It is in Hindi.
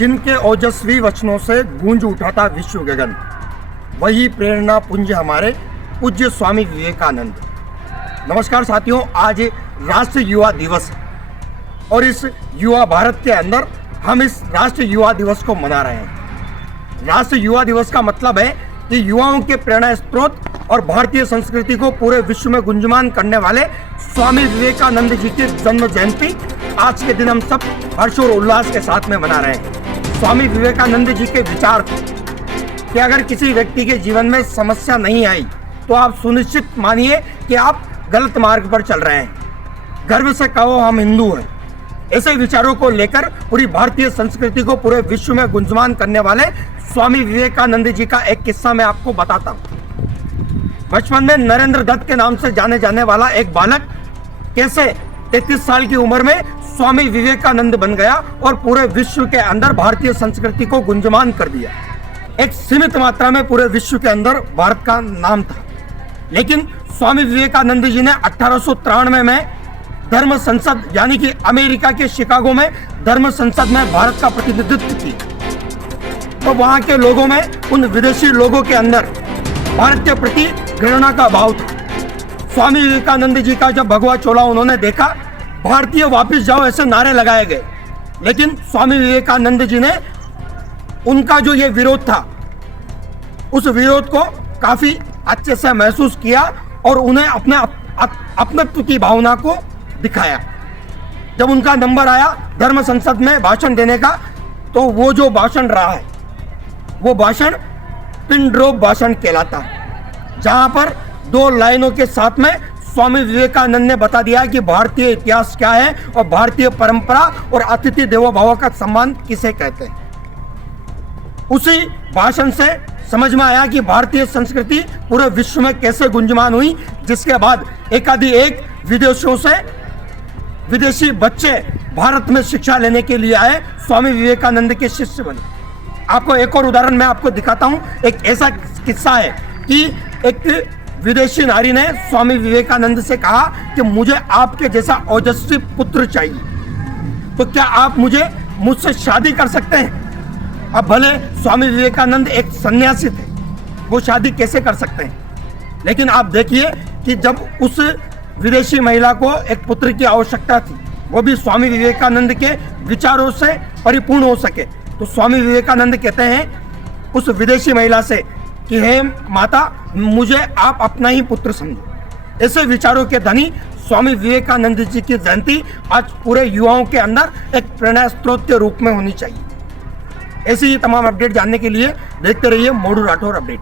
जिनके ओजस्वी वचनों से गूंज उठा था विश्व गगन, वही प्रेरणा पुंज हमारे पूज्य स्वामी विवेकानंद। नमस्कार साथियों, आज राष्ट्रीय युवा दिवस और इस युवा भारत के अंदर हम इस राष्ट्रीय युवा दिवस को मना रहे हैं। राष्ट्रीय युवा दिवस का मतलब है कि युवाओं के प्रेरणा स्रोत और भारतीय संस्कृति को पूरे विश्व में गुंजमान करने वाले स्वामी विवेकानंद जी की जन्म जयंती आज के दिन हम सब हर्ष और उल्लास के साथ में मना रहे हैं। स्वामी विवेकानंद जी के विचार कि अगर किसी व्यक्ति के जीवन में समस्या नहीं आई तो आप सुनिश्चित मानिए कि आप गलत मार्ग पर चल रहे हैं। गर्व से कहो हम हिंदू हैं। ऐसे विचारों को लेकर पूरी भारतीय संस्कृति को पूरे विश्व में गुंजमान करने वाले स्वामी विवेकानंद जी का एक किस्सा मैं आपको बताता हूँ। बचपन में नरेंद्र दत्त के नाम से जाने जाने वाला एक बालक कैसे 33 साल की उम्र में स्वामी विवेकानंद बन गया और पूरे विश्व के अंदर भारतीय संस्कृति को गुंजमान कर दिया। एक सीमित मात्रा में पूरे विश्व के अंदर भारत का नाम था, लेकिन स्वामी विवेकानंद जी ने 1893 में धर्म संसद यानी कि अमेरिका के शिकागो में धर्म संसद में भारत का प्रतिनिधित्व किया। तो वहां के लोगों में, उन विदेशी लोगों के अंदर भारत के प्रति घृणा का भाव था। स्वामी विवेकानंद जी का जब भगवा चोला उन्होंने देखा, भारतीय वापस जाओ ऐसे नारे लगाए गए, लेकिन स्वामी विवेकानंद जी ने उनका जो ये विरोध था, उस विरोध को काफी अच्छे से महसूस किया और उन्हें अपने अपनत्व की भावना को दिखाया। जब उनका नंबर आया धर्म संसद में भाषण देने का, तो वो जो भाषण रहा है वो भाषण पिन ड्रॉप भाषण कहलाता है, जहां पर 2 लाइनों के साथ में स्वामी विवेकानंद ने बता दिया कि भारतीय इतिहास क्या है और भारतीय परंपरा और अतिथि देवो भव का सम्मान किसे कहते हैं। उसी भाषण से समझ में आया कि भारतीय संस्कृति पूरे विश्व में कैसे गुंजमान हुई, जिसके बाद एक विदेशों से विदेशी बच्चे भारत में शिक्षा लेने के लिए आए, स्वामी विवेकानंद के शिष्य बने। आपको एक और उदाहरण मैं आपको दिखाता हूं। एक ऐसा किस्सा है कि एक विदेशी नारी ने स्वामी विवेकानंद से कहा कि मुझे आपके जैसा ओजस्वी पुत्र चाहिए, तो क्या आप मुझसे शादी कर सकते हैं। अब भले स्वामी विवेकानंद एक सन्यासी थे, वो शादी कैसे कर सकते हैं, लेकिन आप देखिए कि जब उस विदेशी महिला को एक पुत्र की आवश्यकता थी, वो भी स्वामी विवेकानंद के विचारों से परिपूर्ण हो सके, तो स्वामी विवेकानंद कहते हैं उस विदेशी महिला से कि हे माता, मुझे आप अपना ही पुत्र समझो। ऐसे विचारों के धनी स्वामी विवेकानंद जी की जयंती आज पूरे युवाओं के अंदर एक प्रेरणा स्रोत के रूप में होनी चाहिए। ऐसी ही तमाम अपडेट जानने के लिए देखते रहिए मोडू राठौर अपडेट।